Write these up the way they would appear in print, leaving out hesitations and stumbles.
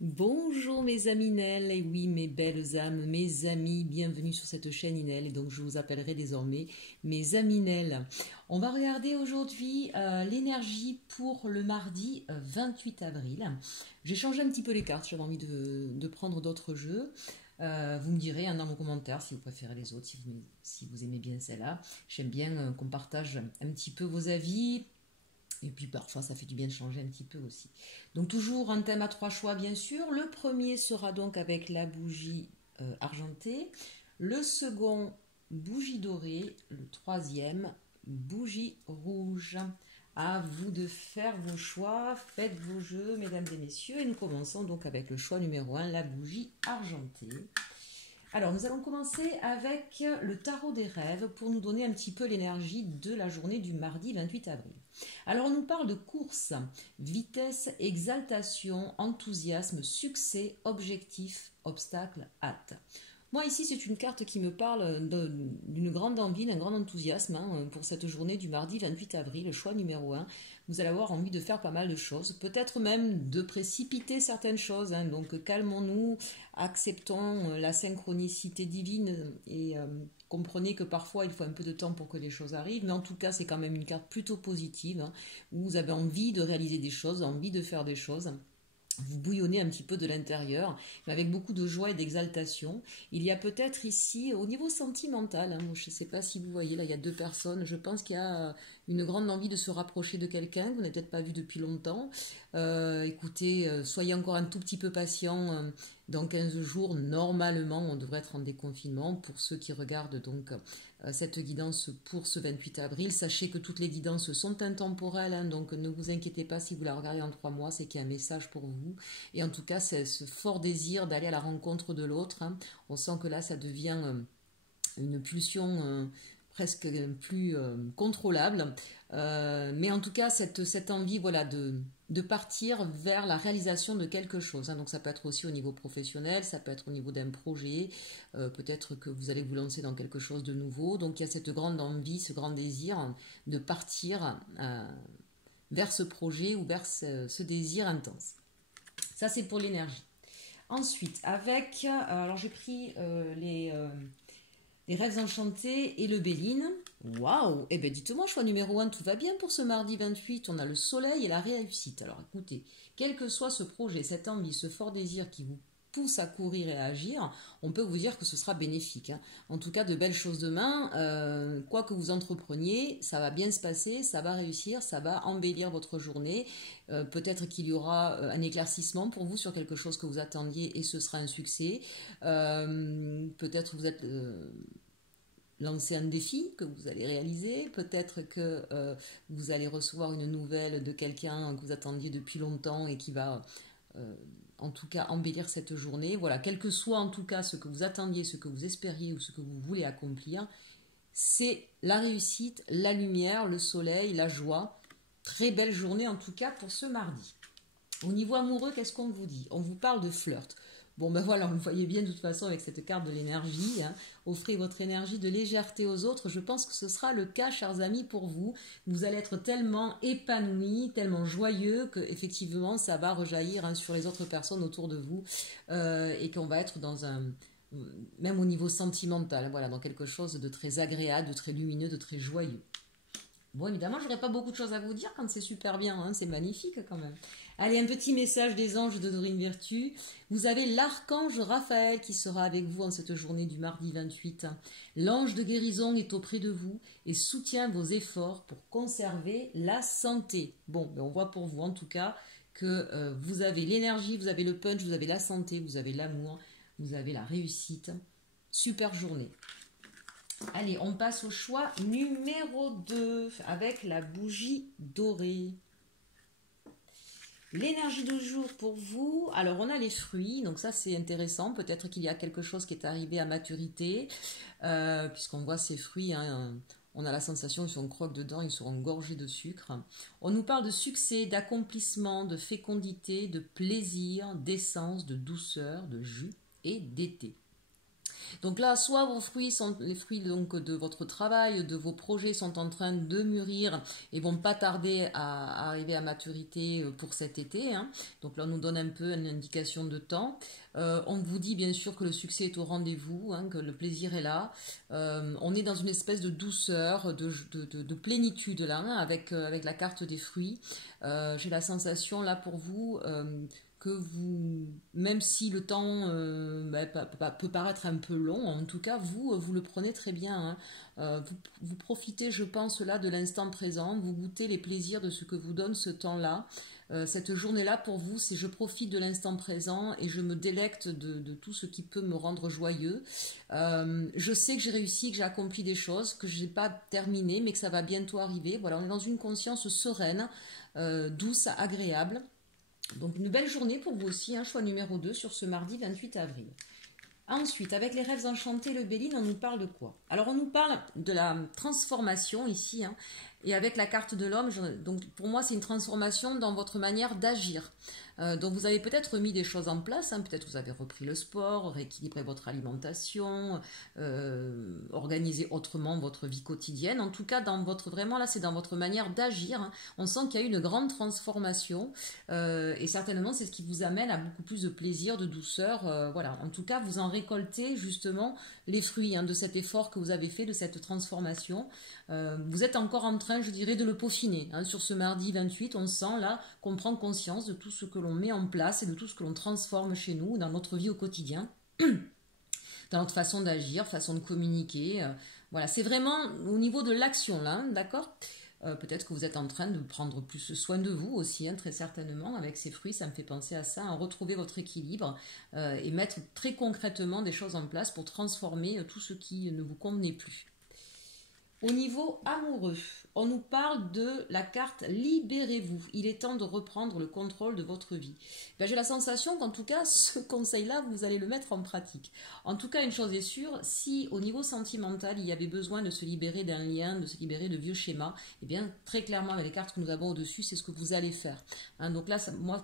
Bonjour mes amis Nel, et oui mes belles âmes, mes amis, bienvenue sur cette chaîne Inel, et donc je vous appellerai désormais mes amis Nel. On va regarder aujourd'hui l'énergie pour le mardi 28 avril. J'ai changé un petit peu les cartes, j'avais envie de prendre d'autres jeux. Vous me direz dans vos commentaires si vous préférez les autres, si vous aimez bien celle-là. J'aime bien qu'on partage un petit peu vos avis. Et puis parfois, ça fait du bien de changer un petit peu aussi. Donc toujours un thème à trois choix, bien sûr. Le premier sera donc avec la bougie argentée. Le second, bougie dorée. Le troisième, bougie rouge. À vous de faire vos choix. Faites vos jeux, mesdames et messieurs. Et nous commençons donc avec le choix numéro 1, la bougie argentée. Alors, nous allons commencer avec le tarot des rêves pour nous donner un petit peu l'énergie de la journée du mardi 28 avril. Alors, on nous parle de course, vitesse, exaltation, enthousiasme, succès, objectif, obstacle, hâte. Moi, ici, c'est une carte qui me parle d'une grande envie, d'un grand enthousiasme pour cette journée du mardi 28 avril, le choix numéro 1. Vous allez avoir envie de faire pas mal de choses, peut-être même de précipiter certaines choses. Donc, calmons-nous, acceptons la synchronicité divine et comprenez que parfois, il faut un peu de temps pour que les choses arrivent. Mais en tout cas, c'est quand même une carte plutôt positive, où vous avez envie de réaliser des choses, envie de faire des choses. Vous bouillonnez un petit peu de l'intérieur, mais avec beaucoup de joie et d'exaltation. Il y a peut-être ici, au niveau sentimental, je ne sais pas si vous voyez, là il y a deux personnes, je pense qu'il y a une grande envie de se rapprocher de quelqu'un que vous n'avez peut-être pas vu depuis longtemps. Écoutez, soyez encore un tout petit peu patient. Dans 15 jours, normalement, on devrait être en déconfinement. Pour ceux qui regardent donc cette guidance pour ce 28 avril, sachez que toutes les guidances sont intemporelles, donc ne vous inquiétez pas si vous la regardez en 3 mois, c'est qu'il y a un message pour vous. Et en tout cas, c'est ce fort désir d'aller à la rencontre de l'autre. On sent que là, ça devient une pulsion presque plus contrôlable. Mais en tout cas, cette envie voilà, de partir vers la réalisation de quelque chose. Donc ça peut être aussi au niveau professionnel, ça peut être au niveau d'un projet, peut-être que vous allez vous lancer dans quelque chose de nouveau. Donc il y a cette grande envie, ce grand désir de partir vers ce projet ou vers ce désir intense. Ça c'est pour l'énergie. Ensuite, avec, alors j'ai pris les rêves enchantés et le Béline. Waouh! Eh bien, dites-moi, choix numéro 1, tout va bien pour ce mardi 28. On a le soleil et la réussite. Alors, écoutez, quel que soit ce projet, cette envie, ce fort désir qui vous pousse à courir et à agir, on peut vous dire que ce sera bénéfique. En tout cas, de belles choses demain. Quoi que vous entrepreniez, ça va bien se passer, ça va réussir, ça va embellir votre journée. Peut-être qu'il y aura un éclaircissement pour vous sur quelque chose que vous attendiez et ce sera un succès. Peut-être vous êtes lancer un défi que vous allez réaliser, peut-être que vous allez recevoir une nouvelle de quelqu'un que vous attendiez depuis longtemps et qui va en tout cas embellir cette journée. Voilà, quel que soit en tout cas ce que vous attendiez, ce que vous espériez ou ce que vous voulez accomplir, c'est la réussite, la lumière, le soleil, la joie. Très belle journée en tout cas pour ce mardi. Au niveau amoureux, qu'est-ce qu'on vous dit? On vous parle de flirt. Bon ben voilà, vous le voyez bien de toute façon avec cette carte de l'énergie. Offrez votre énergie de légèreté aux autres. Je pense que ce sera le cas, chers amis, pour vous. Vous allez être tellement épanouis, tellement joyeux que effectivement ça va rejaillir sur les autres personnes autour de vous et qu'on va être dans un même au niveau sentimental, voilà, dans quelque chose de très agréable, de très lumineux, de très joyeux. Bon, évidemment, je n'aurais pas beaucoup de choses à vous dire quand c'est super bien, c'est magnifique quand même. Allez, un petit message des anges de Dorine Virtue. Vous avez l'archange Raphaël qui sera avec vous en cette journée du mardi 28. L'ange de guérison est auprès de vous et soutient vos efforts pour conserver la santé. Bon, on voit pour vous en tout cas que vous avez l'énergie, vous avez le punch, vous avez la santé, vous avez l'amour, vous avez la réussite. Super journée. Allez, on passe au choix numéro 2 avec la bougie dorée. L'énergie du jour pour vous, alors on a les fruits, donc ça c'est intéressant, peut-être qu'il y a quelque chose qui est arrivé à maturité, puisqu'on voit ces fruits, on a la sensation que si on croque dedans, ils seront gorgés de sucre. On nous parle de succès, d'accomplissement, de fécondité, de plaisir, d'essence, de douceur, de jus et d'été. Donc là, soit vos fruits sont les fruits donc de votre travail, de vos projets sont en train de mûrir et vont pas tarder à arriver à maturité pour cet été, hein. Donc là, on nous donne un peu une indication de temps. On vous dit bien sûr que le succès est au rendez-vous, hein, que le plaisir est là. On est dans une espèce de douceur, de plénitude là, hein, avec la carte des fruits. J'ai la sensation là pour vous que vous, même si le temps peut paraître un peu long, en tout cas vous le prenez très bien, hein. Vous profitez, je pense, là de l'instant présent, vous goûtez les plaisirs de ce que vous donne ce temps-là. Cette journée-là, pour vous, c'est je profite de l'instant présent et je me délecte de tout ce qui peut me rendre joyeux. Je sais que j'ai réussi, que j'ai accompli des choses, que je n'ai pas terminé, mais que ça va bientôt arriver. Voilà, on est dans une conscience sereine, douce, agréable. Donc une belle journée pour vous aussi, hein, choix numéro 2 sur ce mardi 28 avril. Ensuite, avec les rêves enchantés, le Béline, on nous parle de quoi? Alors on nous parle de la transformation ici, hein, et avec la carte de l'homme, donc pour moi c'est une transformation dans votre manière d'agir. Donc vous avez peut-être mis des choses en place, hein, peut-être vous avez repris le sport, rééquilibré votre alimentation, organisé autrement votre vie quotidienne. En tout cas, vraiment là, c'est dans votre manière d'agir, hein. On sent qu'il y a eu une grande transformation et certainement c'est ce qui vous amène à beaucoup plus de plaisir, de douceur. Voilà. En tout cas, vous en récoltez justement les fruits, hein, de cet effort que vous avez fait, de cette transformation. Vous êtes encore en train, je dirais, de le peaufiner, hein. Sur ce mardi 28, on sent là qu'on prend conscience de tout ce que l'on met en place et de tout ce que l'on transforme chez nous, dans notre vie au quotidien, dans notre façon d'agir, façon de communiquer. Voilà, c'est vraiment au niveau de l'action là, hein, d'accord? Peut-être que vous êtes en train de prendre plus soin de vous aussi, hein, très certainement, avec ces fruits, ça me fait penser à ça, à retrouver votre équilibre et mettre très concrètement des choses en place pour transformer tout ce qui ne vous convenait plus. Au niveau amoureux, on nous parle de la carte Libérez-vous. Il est temps de reprendre le contrôle de votre vie. Ben, j'ai la sensation qu'en tout cas, ce conseil-là, vous allez le mettre en pratique. En tout cas, une chose est sûre, si au niveau sentimental, il y avait besoin de se libérer d'un lien, de se libérer de vieux schémas, eh bien, très clairement, avec les cartes que nous avons au-dessus, c'est ce que vous allez faire, hein. Donc là,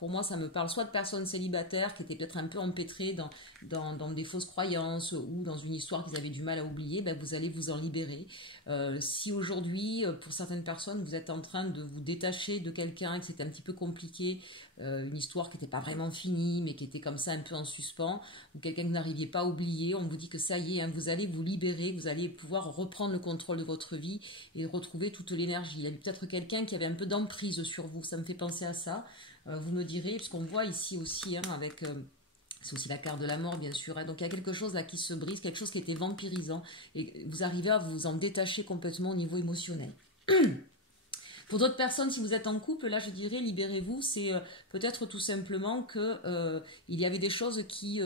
pour moi, ça me parle soit de personnes célibataires qui étaient peut-être un peu empêtrées dans des fausses croyances ou dans une histoire qu'ils avaient du mal à oublier, ben, vous allez vous en libérer. Si aujourd'hui, pour certaines personnes, vous êtes en train de vous détacher de quelqu'un et que c'était un petit peu compliqué, une histoire qui n'était pas vraiment finie, mais qui était comme ça un peu en suspens, ou quelqu'un que vous n'arriviez pas à oublier, on vous dit que ça y est, hein, vous allez vous libérer, vous allez pouvoir reprendre le contrôle de votre vie et retrouver toute l'énergie. Il y a peut-être quelqu'un qui avait un peu d'emprise sur vous, ça me fait penser à ça. Vous me direz, puisqu'on voit ici aussi, hein, avec... c'est aussi la carte de la mort, bien sûr, hein. Donc il y a quelque chose là qui se brise, quelque chose qui était vampirisant. Et vous arrivez à vous en détacher complètement au niveau émotionnel. Pour d'autres personnes, si vous êtes en couple, là je dirais libérez-vous, c'est peut-être tout simplement que il y avait des choses qui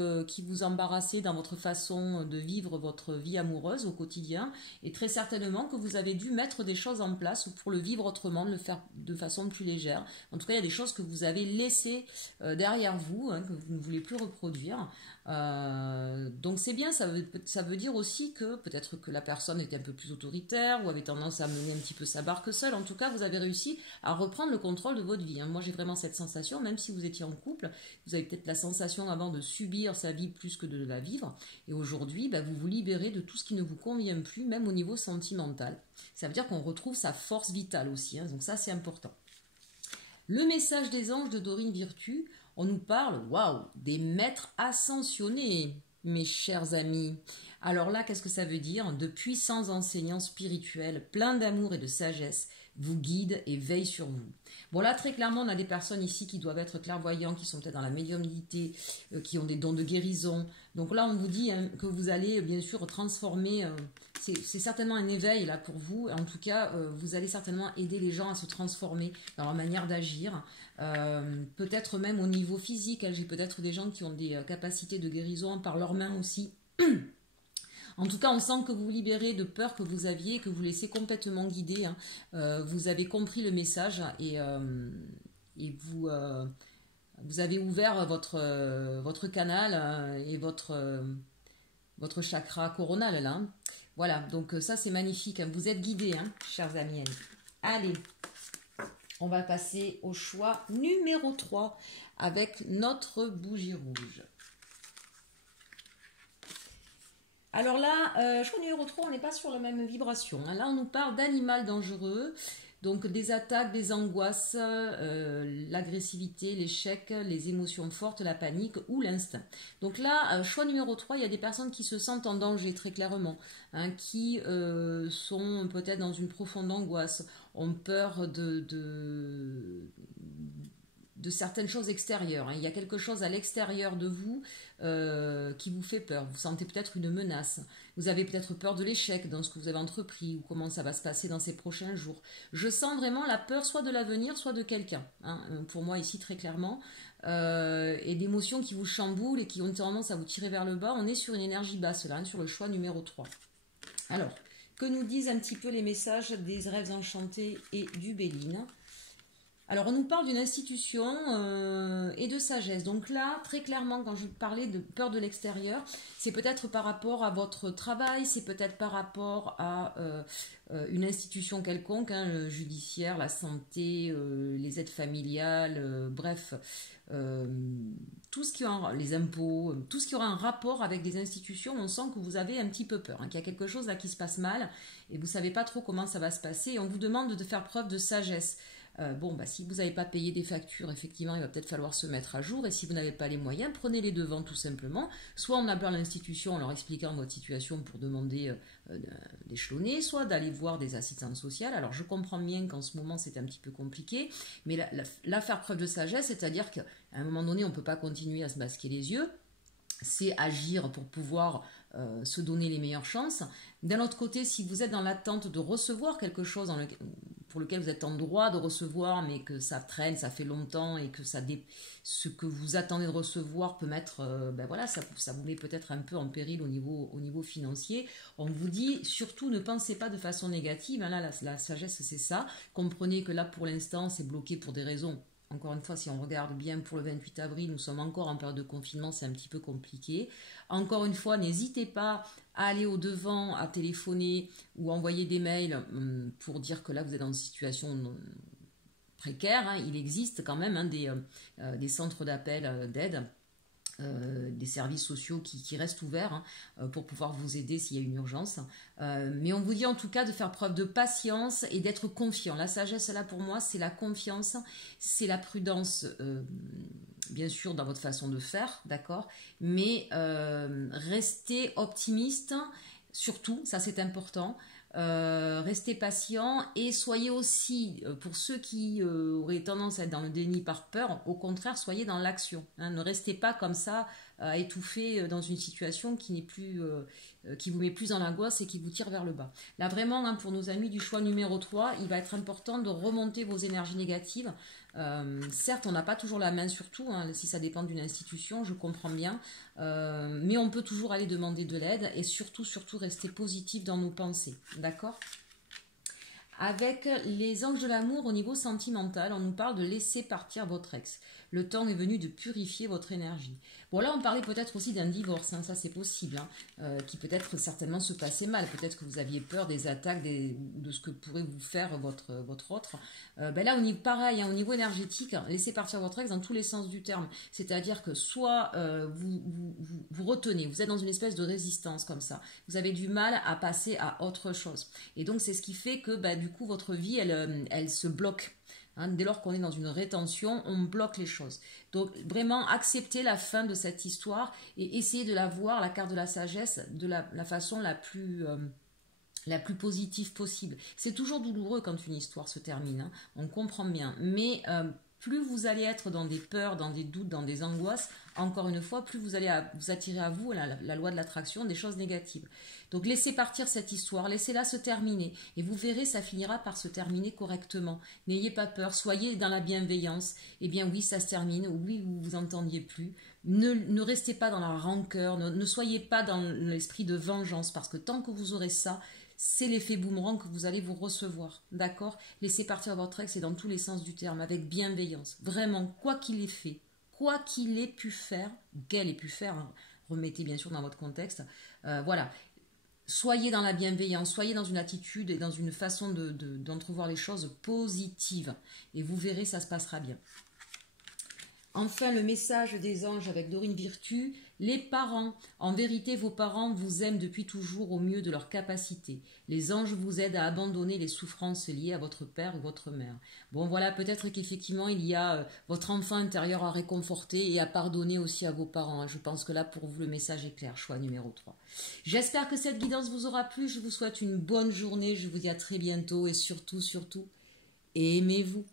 vous embarrassaient dans votre façon de vivre votre vie amoureuse au quotidien, et très certainement que vous avez dû mettre des choses en place pour le vivre autrement, de le faire de façon plus légère. En tout cas, il y a des choses que vous avez laissées derrière vous, hein, que vous ne voulez plus reproduire. Donc c'est bien, ça veut dire aussi que peut-être que la personne était un peu plus autoritaire ou avait tendance à mener un petit peu sa barque seule. En tout cas, vous avez réussi à reprendre le contrôle de votre vie, hein. Moi j'ai vraiment cette sensation, même si vous étiez en couple, vous avez peut-être la sensation avant de subir sa vie plus que de la vivre, et aujourd'hui bah, vous vous libérez de tout ce qui ne vous convient plus, même au niveau sentimental. Ça veut dire qu'on retrouve sa force vitale aussi, hein. Donc ça c'est important. Le message des anges de Dorine Virtue, on nous parle, waouh, des maîtres ascensionnés, mes chers amis. Alors là, qu'est-ce que ça veut dire? De puissants enseignants spirituels, pleins d'amour et de sagesse, vous guident et veillent sur vous. Bon là, très clairement, on a des personnes ici qui doivent être clairvoyants, qui sont peut-être dans la médiumnité, qui ont des dons de guérison. Donc là, on vous dit hein, que vous allez bien sûr transformer... c'est certainement un éveil là pour vous. En tout cas, vous allez certainement aider les gens à se transformer dans leur manière d'agir. Peut-être même au niveau physique. Hein, j'ai peut-être des gens qui ont des capacités de guérison par leurs mains aussi. En tout cas, on sent que vous vous libérez de peur que vous aviez, que vous laissez complètement guider, hein. Vous avez compris le message et vous avez ouvert votre canal et votre chakra coronal là, hein. Voilà, donc ça c'est magnifique, hein. Vous êtes guidés, hein, chers amis. Allez, on va passer au choix numéro 3 avec notre bougie rouge. Alors là, choix numéro 3, on n'est pas sur la même vibration, hein. Là, on nous parle d'animal dangereux, donc des attaques, des angoisses, l'agressivité, l'échec, les émotions fortes, la panique ou l'instinct. Donc là, choix numéro 3, il y a des personnes qui se sentent en danger très clairement, hein, qui sont peut-être dans une profonde angoisse, ont peur de certaines choses extérieures, hein. Il y a quelque chose à l'extérieur de vous qui vous fait peur. Vous sentez peut-être une menace. Vous avez peut-être peur de l'échec dans ce que vous avez entrepris ou comment ça va se passer dans ces prochains jours. Je sens vraiment la peur soit de l'avenir, soit de quelqu'un, hein, pour moi ici très clairement. Et d'émotions qui vous chamboulent et qui ont tendance à vous tirer vers le bas. On est sur une énergie basse là, hein, sur le choix numéro 3. Alors, que nous disent un petit peu les messages des rêves enchantés et du Béline? Alors, on nous parle d'une institution et de sagesse. Donc là, très clairement, quand je parlais de peur de l'extérieur, c'est peut-être par rapport à votre travail, c'est peut-être par rapport à une institution quelconque, hein, le judiciaire, la santé, les aides familiales, bref, tout ce qui aura, les impôts, tout ce qui aura un rapport avec des institutions, on sent que vous avez un petit peu peur, hein, qu'il y a quelque chose là qui se passe mal et vous ne savez pas trop comment ça va se passer et on vous demande de faire preuve de sagesse. Si vous n'avez pas payé des factures, effectivement, il va peut-être falloir se mettre à jour. Et si vous n'avez pas les moyens, prenez les devants tout simplement. Soit en appelant l'institution, en leur expliquant votre situation pour demander d'échelonner, soit d'aller voir des assistantes sociales. Alors, je comprends bien qu'en ce moment, c'est un petit peu compliqué. Mais là, faire preuve de sagesse, c'est-à-dire qu'à un moment donné, on ne peut pas continuer à se masquer les yeux. C'est agir pour pouvoir se donner les meilleures chances. D'un autre côté, si vous êtes dans l'attente de recevoir quelque chose pour lequel vous êtes en droit de recevoir, mais que ça traîne, ça fait longtemps et que ce que vous attendez de recevoir peut mettre, ça vous met peut-être un peu en péril au niveau financier. On vous dit surtout ne pensez pas de façon négative. Hein, là, la sagesse, c'est ça. Comprenez que là, pour l'instant, c'est bloqué pour des raisons. Encore une fois, si on regarde bien pour le 28 avril, nous sommes encore en période de confinement, c'est un petit peu compliqué. Encore une fois, n'hésitez pas à aller au-devant, à téléphoner ou envoyer des mails pour dire que là, vous êtes dans une situation précaire, hein. Il existe quand même, hein, des centres d'appel d'aide. Des services sociaux qui restent ouverts, hein, pour pouvoir vous aider s'il y a une urgence. Mais on vous dit en tout cas de faire preuve de patience et d'être confiant. La sagesse là pour moi c'est la confiance, c'est la prudence, bien sûr dans votre façon de faire, d'accord, mais restez optimiste, surtout, ça c'est important. Restez patient et soyez aussi, pour ceux qui auraient tendance à être dans le déni par peur, au contraire, soyez dans l'action, hein. Ne restez pas comme ça, étouffé dans une situation qui n'est plus, qui vous met plus dans l'angoisse et qui vous tire vers le bas. Là vraiment, hein, pour nos amis du choix numéro 3, il va être important de remonter vos énergies négatives. Certes, on n'a pas toujours la main sur tout, hein, si ça dépend d'une institution, je comprends bien, mais on peut toujours aller demander de l'aide et surtout rester positif dans nos pensées, d'accord? Avec les anges de l'amour au niveau sentimental, on nous parle de laisser partir votre ex. Le temps est venu de purifier votre énergie. Bon, là, on parlait peut-être aussi d'un divorce, hein, ça c'est possible, hein, qui peut-être certainement se passait mal. Peut-être que vous aviez peur des attaques, de ce que pourrait vous faire votre autre. Là, pareil, hein, au niveau énergétique, laissez partir votre ex dans tous les sens du terme. C'est-à-dire que soit vous retenez, vous êtes dans une espèce de résistance comme ça. Vous avez du mal à passer à autre chose. Et donc, c'est ce qui fait que du coup, votre vie, elle se bloque. Hein, dès lors qu'on est dans une rétention, on bloque les choses. Donc vraiment accepter la fin de cette histoire et essayer de la voir, la carte de la sagesse, de la façon la plus positive possible. C'est toujours douloureux quand une histoire se termine, hein, on comprend bien. Mais plus vous allez être dans des peurs, dans des doutes, dans des angoisses, encore une fois, plus vous allez vous attirer à vous la loi de l'attraction, des choses négatives. Donc laissez partir cette histoire, laissez-la se terminer. Et vous verrez, ça finira par se terminer correctement. N'ayez pas peur, soyez dans la bienveillance. Eh bien oui, ça se termine, oui, vous vous entendiez plus. Ne restez pas dans la rancœur, ne soyez pas dans l'esprit de vengeance, parce que tant que vous aurez ça, c'est l'effet boomerang que vous allez vous recevoir, d'accord? Laissez partir votre ex et dans tous les sens du terme, avec bienveillance. Vraiment, quoi qu'il ait fait, quoi qu'il ait pu faire, qu'elle ait pu faire, hein, remettez bien sûr dans votre contexte, voilà. Soyez dans la bienveillance, soyez dans une attitude et dans une façon d'entrevoir les choses positives. Et vous verrez, ça se passera bien. Enfin, le message des anges avec Dorine Virtue, les parents. En vérité, vos parents vous aiment depuis toujours au mieux de leur capacité. Les anges vous aident à abandonner les souffrances liées à votre père ou votre mère. Bon, voilà, peut-être qu'effectivement, il y a votre enfant intérieur à réconforter et à pardonner aussi à vos parents. Je pense que là, pour vous, le message est clair. Choix numéro 3. J'espère que cette guidance vous aura plu. Je vous souhaite une bonne journée. Je vous dis à très bientôt et surtout, surtout, aimez-vous.